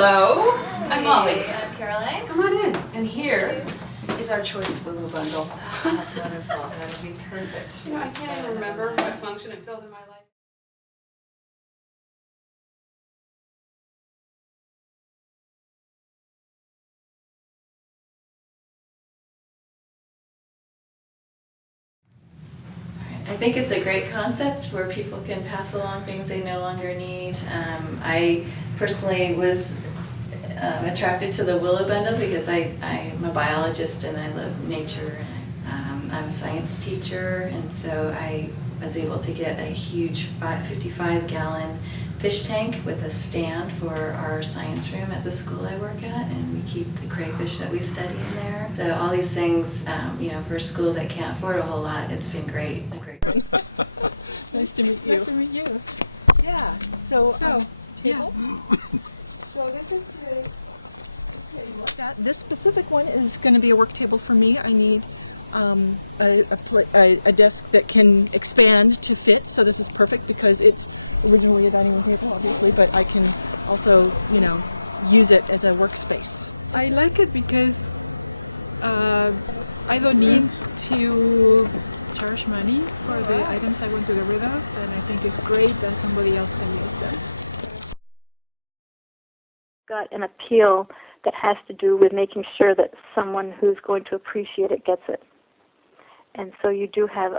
Hello, I'm Molly. I'm Caroline. Come on in. And here is our choice willow bundle. That's wonderful. That would be perfect. You know, I can't even remember what function it filled in my life. I think it's a great concept where people can pass along things they no longer need. I personally was attracted to the willow bundle because I'm a biologist and I love nature. I'm a science teacher, and so I was able to get a huge 55-gallon fish tank with a stand for our science room at the school I work at, and we keep the crayfish that we study in there. So all these things, you know, for a school that can't afford a whole lot, it's been great. Nice to meet you. Nice to meet you. Yeah. So table. So this specific one is going to be a work table for me. I need a desk that can expand to fit. So this is perfect because it originally a dining room table, obviously, but I can also, you know, use it as a workspace. I like it because I don't need to charge money for the items I want to deliver, and I think it's great that somebody else can use them. Got an appeal that has to do with making sure that someone who's going to appreciate it gets it. And so you do have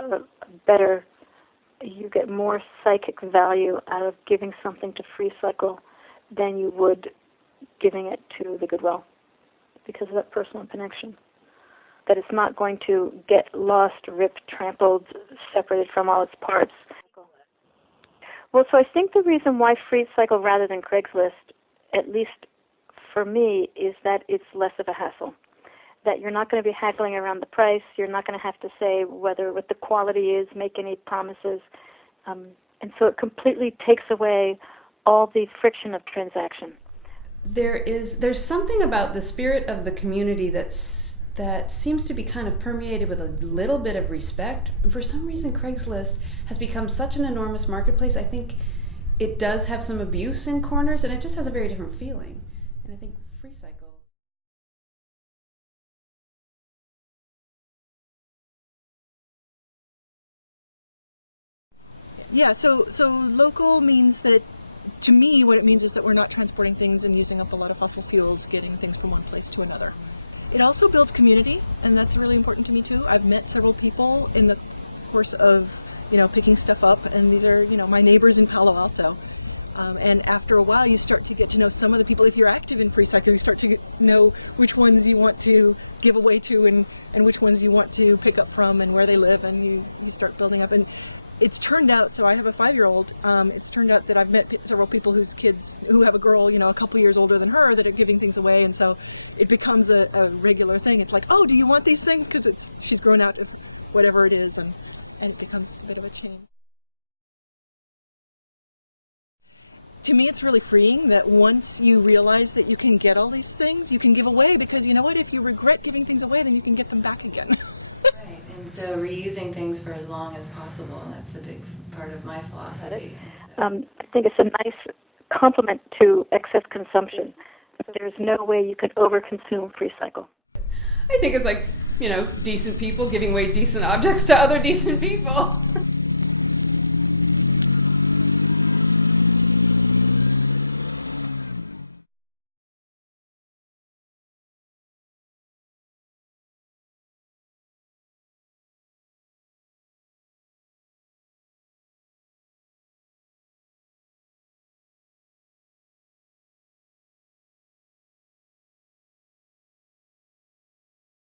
you get more psychic value out of giving something to Freecycle than you would giving it to the Goodwill, because of that personal connection. That it's not going to get lost, ripped, trampled, separated from all its parts. Well, so I think the reason why Freecycle rather than Craigslist, at least for me, is that it's less of a hassle. That you're not going to be haggling around the price. You're not going to have to say what the quality is, make any promises. And so it completely takes away all the friction of transaction. There's something about the spirit of the community that seems to be kind of permeated with a little bit of respect. And for some reason, Craigslist has become such an enormous marketplace. I think it does have some abuse in corners, and it just has a very different feeling. And I think Freecycle. Yeah, so local means that, to me, what it means is that we're not transporting things and using up a lot of fossil fuels, getting things from one place to another. It also builds community, and that's really important to me too. I've met several people in the course of, you know, picking stuff up, and these are, you know, my neighbors in Palo Alto. And after a while, you start to get to know some of the people. If you're active in Freecycle, you start to know which ones you want to give away to, and which ones you want to pick up from, and where they live, and you start building up. And it's turned out, so I have a 5-year-old, it's turned out that I've met several people whose kids, who have a girl, you know, a couple years older than her, that are giving things away, and so it becomes a regular thing. It's like, oh, do you want these things? Because she's grown out of whatever it is, and it becomes a regular change. To me, it's really freeing that once you realize that you can get all these things, you can give away, because you know what, if you regret giving things away, then you can get them back again. Right, and so reusing things for as long as possible, that's a big part of my philosophy. I think it's a nice complement to excess consumption. There's no way you can overconsume Freecycle. I think it's like, you know, decent people giving away decent objects to other decent people.